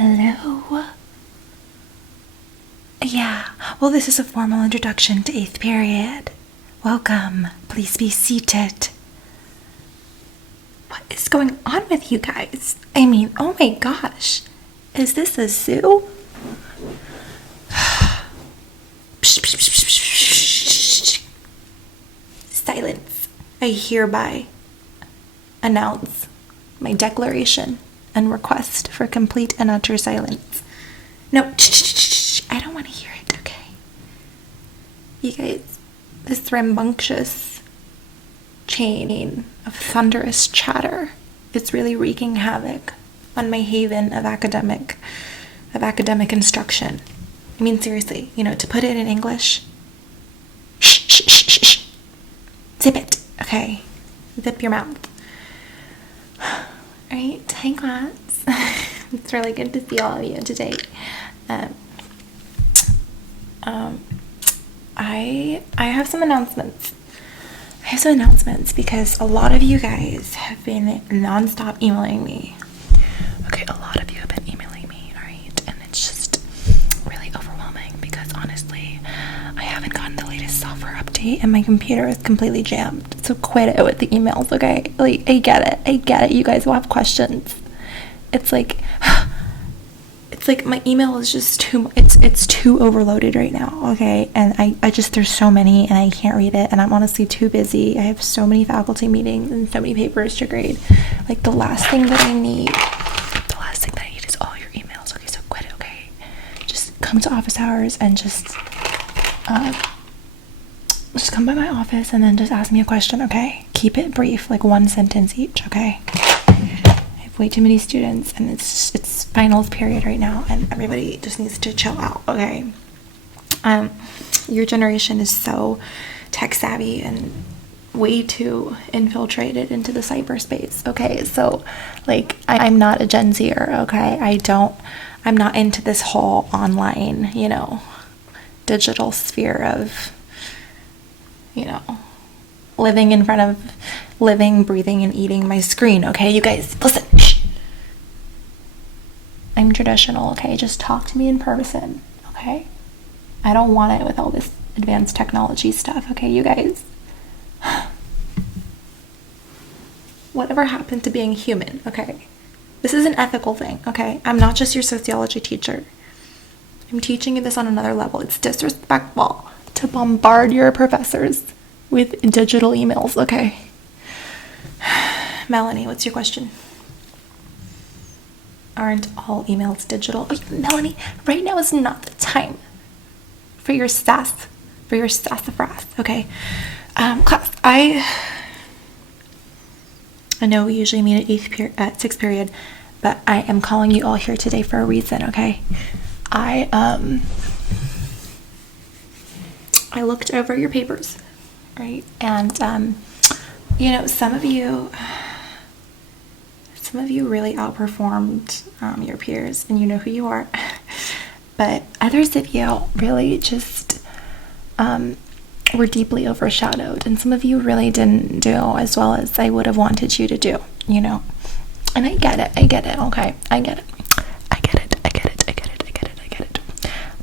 Hello. Yeah, well, this is a formal introduction to 8th period. Welcome. Please be seated. What is going on with you guys? I mean, oh my gosh. Is this a zoo? Silence. I hereby announce my declaration and request for complete and utter silence. No, I don't want to hear it, okay? You guys, this rambunctious chain of thunderous chatter is really wreaking havoc on my haven of academic instruction. I mean, seriously, to put it in English, shh. Zip it, okay? Zip your mouth. Alright, hi class. It's really good to see all of you today. I have some announcements. Because a lot of you guys have been non-stop emailing me. Okay, a lot of you have been emailing me, alright? And it's just really overwhelming because honestly, I haven't gotten the latest software update and my computer is completely jammed. So quit it with the emails, okay? Like, I get it. You guys will have questions. It's like my email is just it's too overloaded right now, okay? And I just, there's so many and I can't read it and I'm honestly too busy. I have so many faculty meetings and so many papers to grade. Like, the last thing that I need is all your emails, okay? So quit it, okay? Just come to office hours and just come by my office and then just ask me a question, okay? Keep it brief, like 1 sentence each, okay? I have way too many students and it's finals period right now and everybody just needs to chill out, okay? Your generation is so tech savvy and way too infiltrated into the cyberspace, okay? So, like, I'm not a Gen Zer, okay? I'm not into this whole online, digital sphere of, living in front of, breathing, and eating my screen, okay? You guys, listen, shh. I'm traditional, okay? Just talk to me in person, okay? I don't want it with all this advanced technology stuff, okay, you guys? Whatever happened to being human, okay? This is an ethical thing, okay? I'm not just your sociology teacher. I'm teaching you this on another level. It's disrespectful to bombard your professors with digital emails, okay? Melanie, what's your question? Aren't all emails digital? Oh, Melanie, right now is not the time for your sassafras, okay? Class, I know we usually meet at 6th period, but I am calling you all here today for a reason, okay? I looked over your papers, right? And some of you really outperformed your peers, and you know who you are. But others of you really just were deeply overshadowed, and some of you really didn't do as well as I would have wanted you to do, And I get it, okay? I get it.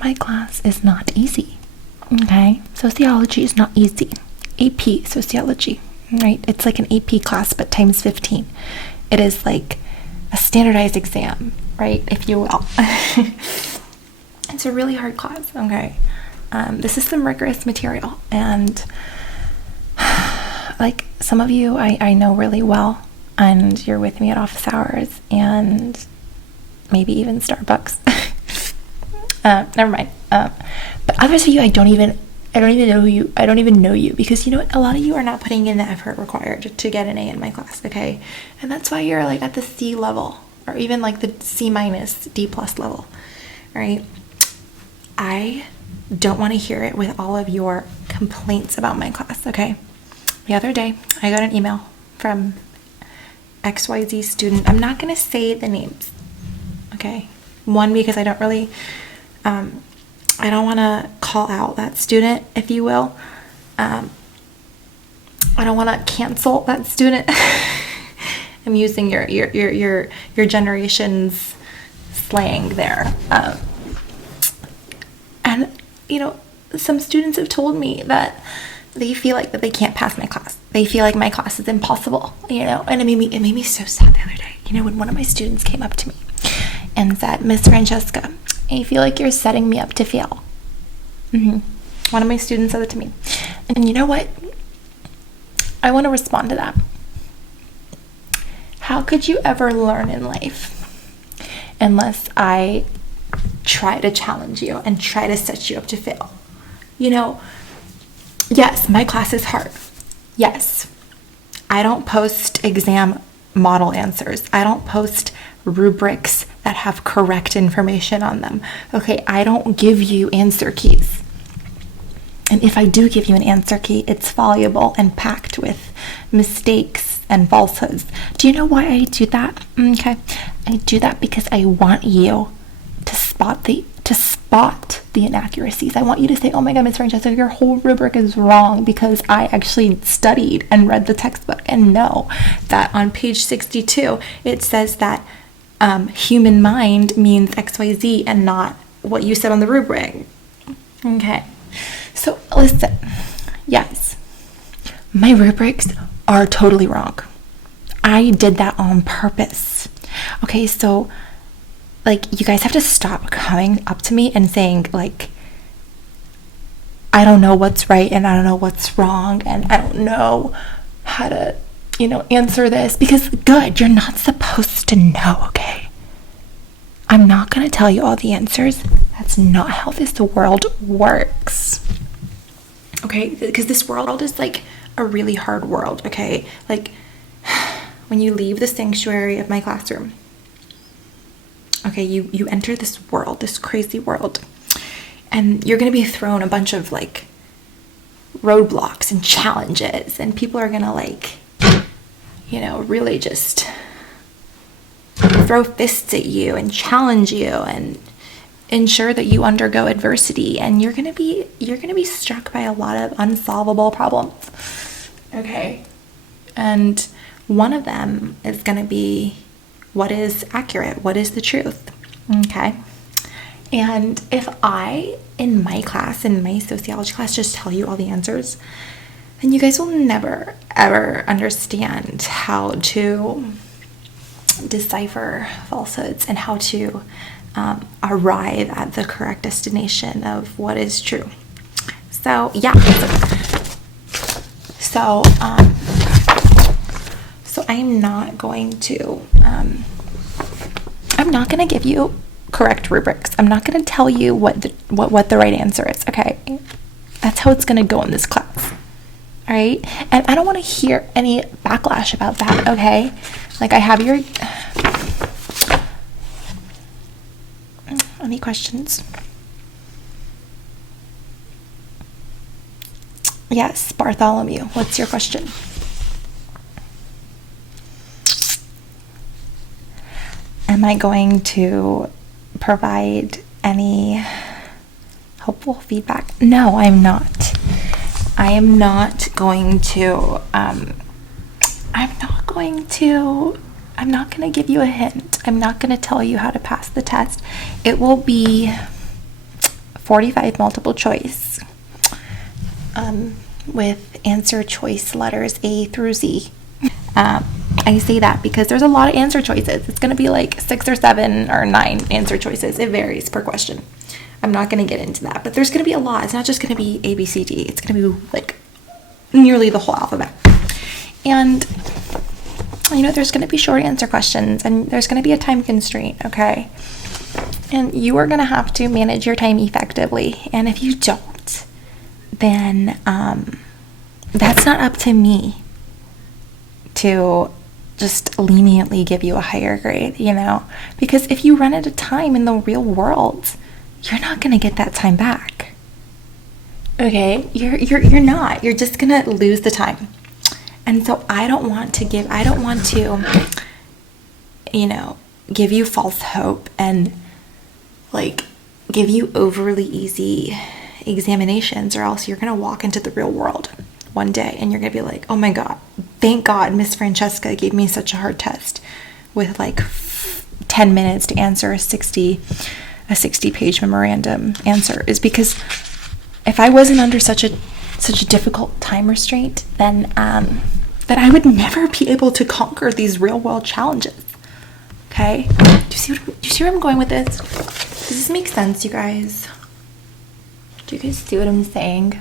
My class is not easy, okay? Sociology is not easy. AP Sociology, right? It's like an AP class, but times 15. It is like a standardized exam, right? If you will. It's a really hard class, okay? This is some rigorous material, and like some of you I know really well, and you're with me at office hours and maybe even Starbucks. Never mind. But others of you, I don't even know you because a lot of you are not putting in the effort required to get an A in my class, okay? And that's why you're like at the C level or even like the C minus D plus level, right? I don't want to hear it with all of your complaints about my class, okay? The other day, I got an email from XYZ student. I'm not going to say the names, okay? One, because I don't really, I don't want to call out that student, if you will. I don't want to cancel that student. I'm using your generation's slang there. And, you know, some students have told me that they feel like that they can't pass my class. They feel like my class is impossible, you know, and it made me so sad the other day, you know, when one of my students came up to me and said, Miss Franchesca, I feel like you're setting me up to fail. One of my students said it to me. And you know what? I want to respond to that. How could you ever learn in life unless I try to challenge you and try to set you up to fail? You know, yes, my class is hard. Yes, I don't post exam model answers. I don't post rubrics that have correct information on them. Okay, I don't give you answer keys. And if I do give you an answer key, it's valuable and packed with mistakes and falsehoods. Do you know why I do that? Okay, I do that because I want you to spot the inaccuracies. I want you to say, oh my God, Miss Franchesca, your whole rubric is wrong, because I actually studied and read the textbook and know that on page 62, it says that human mind means XYZ and not what you said on the rubric. Okay. So listen, yes, my rubrics are totally wrong. I did that on purpose. Okay, so like, you guys have to stop coming up to me and saying like, I don't know what's right and I don't know what's wrong and I don't know how to, you know, answer this, because good, you're not supposed to know, okay? I'm not going to tell you all the answers. That's not how this world works. Okay, because this world is like a really hard world, okay? Like, when you leave the sanctuary of my classroom, okay, you enter this world, this crazy world, and you're going to be thrown a bunch of like roadblocks and challenges, and people are going to like, you know, really just throw fists at you and challenge you and ensure that you undergo adversity, and you're going to be struck by a lot of unsolvable problems. Okay? And one of them is going to be, what is accurate? What is the truth? Okay? And if I, in my class, in my sociology class, just tell you all the answers, then you guys will never, ever understand how to decipher falsehoods and how to arrive at the correct destination of what is true. So, yeah. So I'm not going to, I'm not going to give you correct rubrics. I'm not going to tell you what the right answer is, okay? That's how it's going to go in this class, all right? And I don't want to hear any backlash about that, okay? Like, I have your... Any questions? Yes, Bartholomew, what's your question? Am I going to provide any helpful feedback? No, I'm not. I am not going to, I'm not going to give you a hint. I'm not going to tell you how to pass the test. It will be 45 multiple choice with answer choice letters A through Z. I say that because there's a lot of answer choices. It's going to be like 6 or 7 or 9 answer choices. It varies per question. I'm not going to get into that, but there's going to be a lot. It's not just going to be A, B, C, D. It's going to be like nearly the whole alphabet. And you know, there's going to be short answer questions, and there's going to be a time constraint, okay? And you are going to have to manage your time effectively. And if you don't, then that's not up to me to just leniently give you a higher grade, you know? Because if you run out of time in the real world, you're not going to get that time back. Okay? You're not. You're just going to lose the time. And so I don't want to, you know, give you false hope and like give you overly easy examinations, or else you're going to walk into the real world one day and you're going to be like, oh my God, thank God Miss Franchesca gave me such a hard test with like 10 minutes to answer a 60 page memorandum answer, is because if I wasn't under such a difficult time restraint, then I would never be able to conquer these real world challenges. Okay? Do you see where I'm going with this? Does this make sense, you guys? Do you guys see what I'm saying?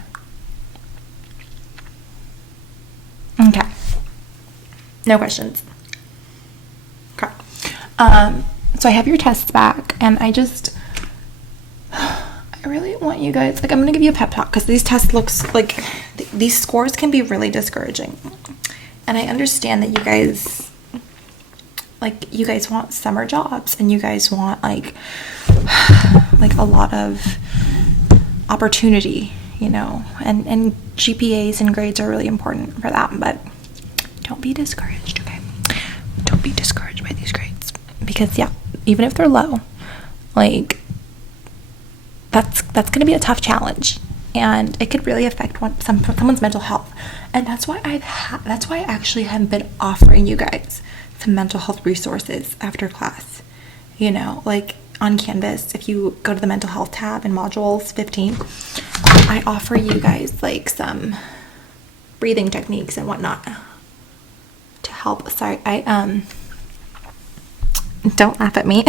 Okay. No questions. Okay. So I have your tests back, and I really want you guys, like, I'm gonna give you a pep talk, because these tests looks like these scores can be really discouraging, and I understand that you guys want summer jobs, and you guys want like a lot of opportunity, you know, and GPAs and grades are really important for that, but don't be discouraged, okay? Don't be discouraged by these grades, because yeah, even if they're low, like, that's going to be a tough challenge, and it could really affect someone's mental health. And that's why I actually have been offering you guys some mental health resources after class. You know, like on Canvas, if you go to the mental health tab in modules 15, I offer you guys like some breathing techniques and whatnot to help. Sorry, don't laugh at me.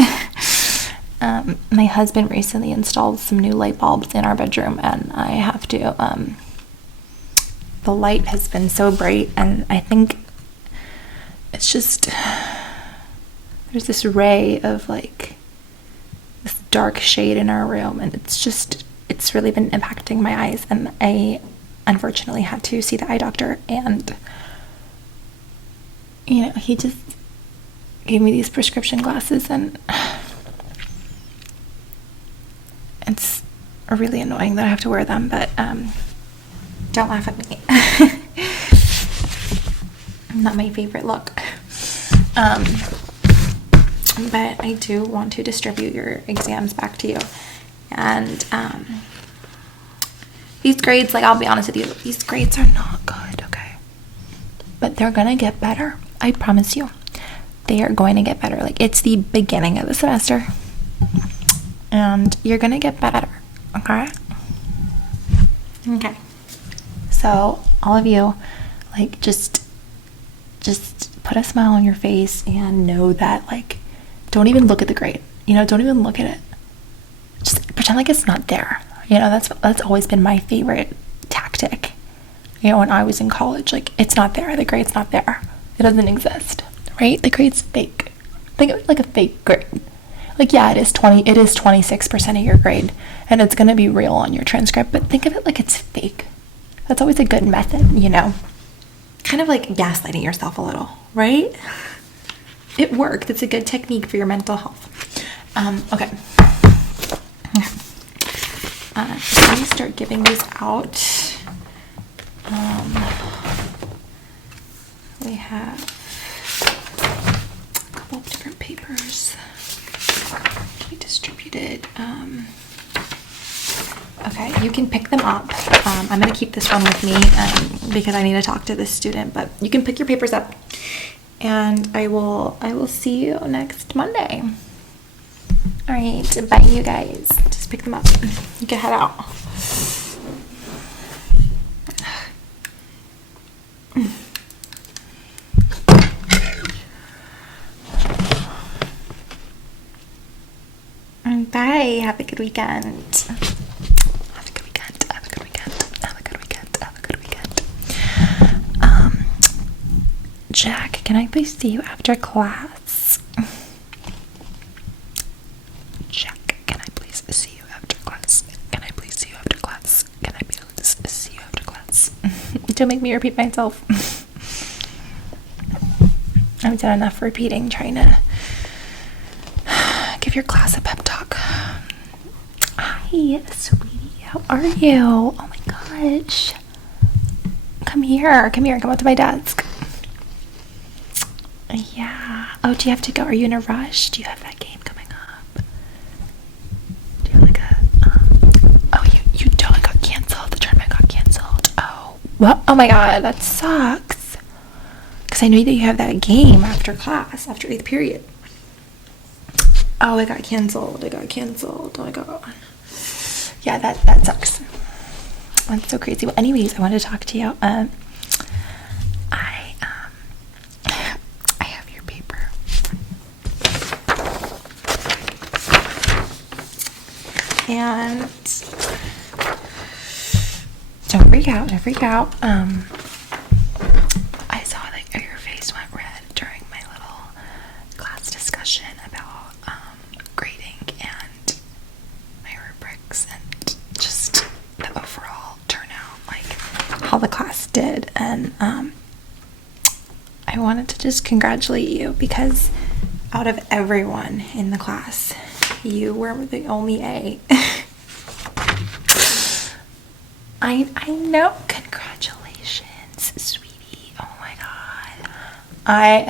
My husband recently installed some new light bulbs in our bedroom, and I have to, the light has been so bright, and I think it's just, there's this ray of like this dark shade in our room, and it's really been impacting my eyes, and I unfortunately had to see the eye doctor, and you know, he just gave me these prescription glasses, and it's really annoying that I have to wear them, but don't laugh at me. Not my favorite look. But I do want to distribute your exams back to you. And these grades, like, I'll be honest with you, these grades are not good, okay? But they're gonna get better. I promise you. They are going to get better. Like, it's the beginning of the semester, and you're gonna get better, okay? Okay. So all of you, like, just put a smile on your face and know that, like, don't even look at the grade. You know, don't even look at it. Just pretend like it's not there. You know, that's always been my favorite tactic. You know, when I was in college, like, it's not there. The grade's not there. It doesn't exist, right? The grade's fake. Think of it like a fake grade. Like, yeah, it is 26% of your grade, and it's going to be real on your transcript, but think of it like it's fake. That's always a good method, you know? Kind of like gaslighting yourself a little, right? It worked. It's a good technique for your mental health. Okay. Let me start giving these out. We have a couple of different papers to be distributed. Okay, you can pick them up. I'm going to keep this one with me because I need to talk to this student, but you can pick your papers up, and I will see you next Monday. All right, bye, you guys. Just pick them up. You can head out. Bye. Have a good weekend. Have a good weekend. Have a good weekend. Have a good weekend. Have a good weekend. Jack, can I please see you after class? Jack, can I please see you after class? Can I please see you after class? Can I please see you after class? Don't make me repeat myself. I've done enough repeating, trying to give your class a pep talk. Hi, sweetie. How are you? Oh my gosh. Come here. Come up to my desk. Yeah. Oh, do you have to go? Are you in a rush? Do you have that game coming up? Do you have like a, oh, you don't, got canceled. The tournament got canceled. Oh, what? Oh my god, that sucks. Because I know that you have that game after class, after 8th period. Oh, it got canceled. Oh my god. Yeah, that sucks. That's so crazy. Well, anyways, I wanted to talk to you. I have your paper. And don't freak out. I saw that your face went red during my little class discussion about grading and my rubrics and just the overall turnout, like how the class did. And I wanted to just congratulate you, because out of everyone in the class, you were the only A. I know. Congratulations, sweetie. Oh my god. I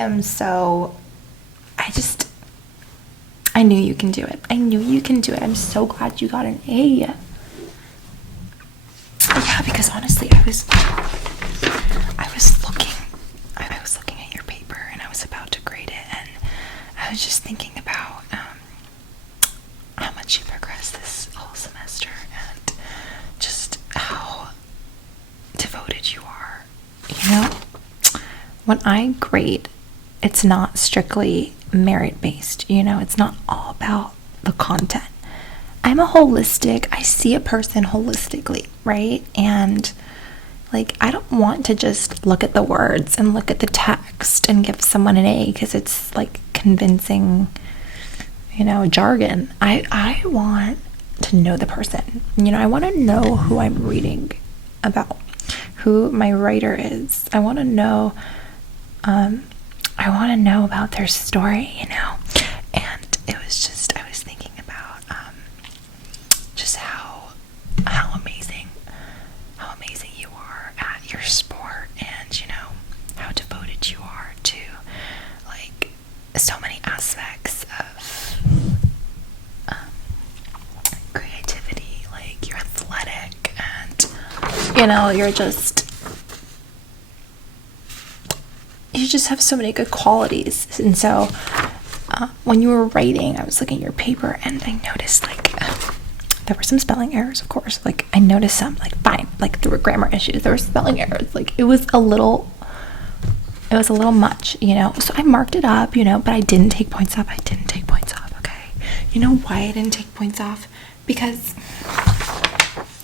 knew you can do it. I'm so glad you got an A. Yeah, because honestly, I was looking at your paper and I was about to grade it, and I was just thinking about how much you progressed this whole semester and just how devoted you are. You know, when I grade, it's not strictly merit based, you know, it's not all about the content. I see a person holistically, right? And like, I don't want to just look at the words and look at the text and give someone an A because it's like convincing, you know, jargon. I want to know the person. You know, I want to know who I'm reading about, who my writer is. I want to know about their story, you know. And it was just, I was thinking about just how amazing you are at your sport, and you know how devoted you are to like so many aspects of creativity. Like, you're athletic, and you know, you just have so many good qualities. And so when you were writing, I was looking at your paper and I noticed like there were some spelling errors, of course. Like, I noticed some, like, fine, like there were grammar issues, there were spelling errors, like it was a little much, you know. So I marked it up, you know, but I didn't take points off. Okay, you know why I didn't take points off? Because,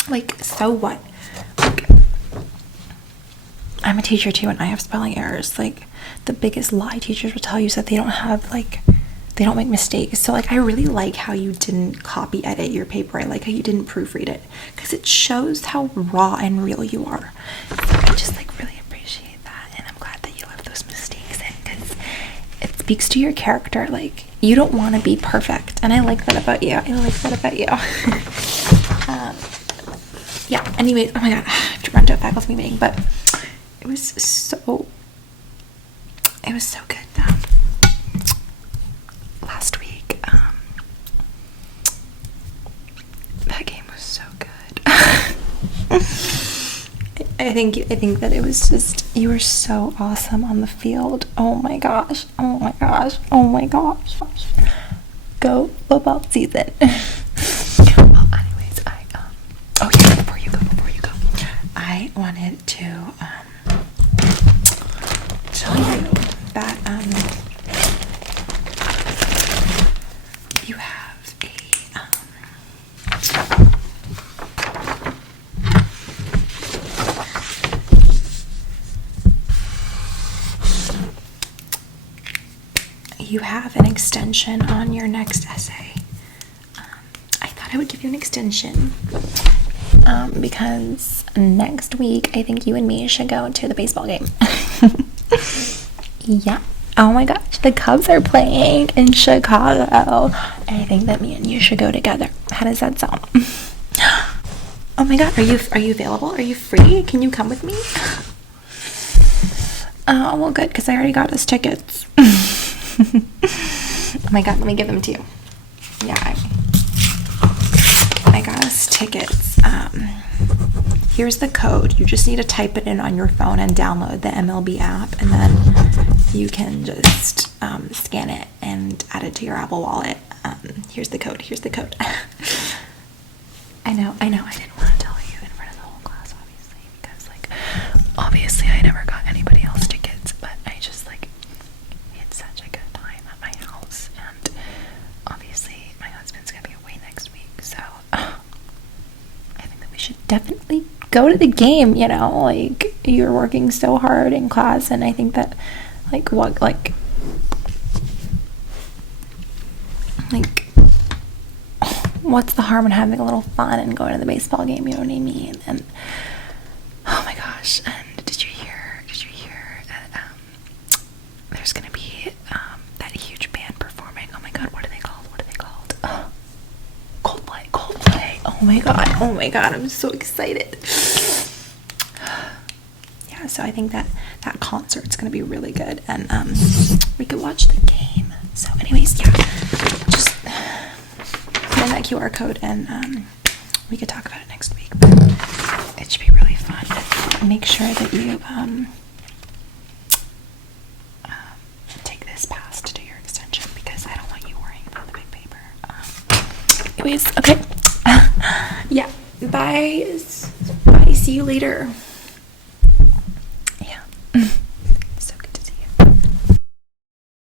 like, so what? Like, I'm a teacher too, and I have spelling errors. Like, the biggest lie teachers will tell you is that they don't make mistakes. So like, I really like how you didn't copy edit your paper. I like how you didn't proofread it, because it shows how raw and real you are. So I just like really appreciate that, and I'm glad that you left those mistakes in, because it speaks to your character. Like, you don't want to be perfect, and I like that about you. Yeah, anyways, oh my god, I have to run to a faculty meeting, but it was so good. Last week, that game was so good. I think that it was just, you were so awesome on the field. Oh my gosh. Go football season. Well, anyways, oh yeah, before you go, I wanted to tell you that you have an extension on your next essay. I thought I would give you an extension because next week I think you and me should go to the baseball game. Yeah. Oh my gosh, the Cubs are playing in Chicago. I think that me and you should go together. How does that sound? Oh my god, are you available? Are you free? Can you come with me? Oh, well, good, because I already got us tickets. Oh my god, let me give them to you. Yeah, I got us tickets. Here's the code. You just need to type it in on your phone and download the MLB app, and then you can just scan it and add it to your Apple Wallet. Here's the code. I know, I didn't want to tell you in front of the whole class, obviously, because, like, obviously I never got anybody else tickets, but I just, like, we had such a good time at my house, and obviously my husband's gonna be away next week, so I think that we should definitely go to the game, you know, like, you're working so hard in class, and I think that, like, what's the harm in having a little fun and going to the baseball game, you know what I mean? And oh my gosh, and did you hear that there's gonna be that huge band performing? Oh my god, what are they called? Coldplay. Oh my god, I'm so excited. Yeah, so I think that concert's gonna be really good, and we could watch the game. So anyways, yeah, just send that QR code, and we could talk about it next week. But it should be really fun. Make sure that you take this pass to do your extension, because I don't want you worrying about the big paper. Anyways, okay. Yeah, bye. See you later. Yeah.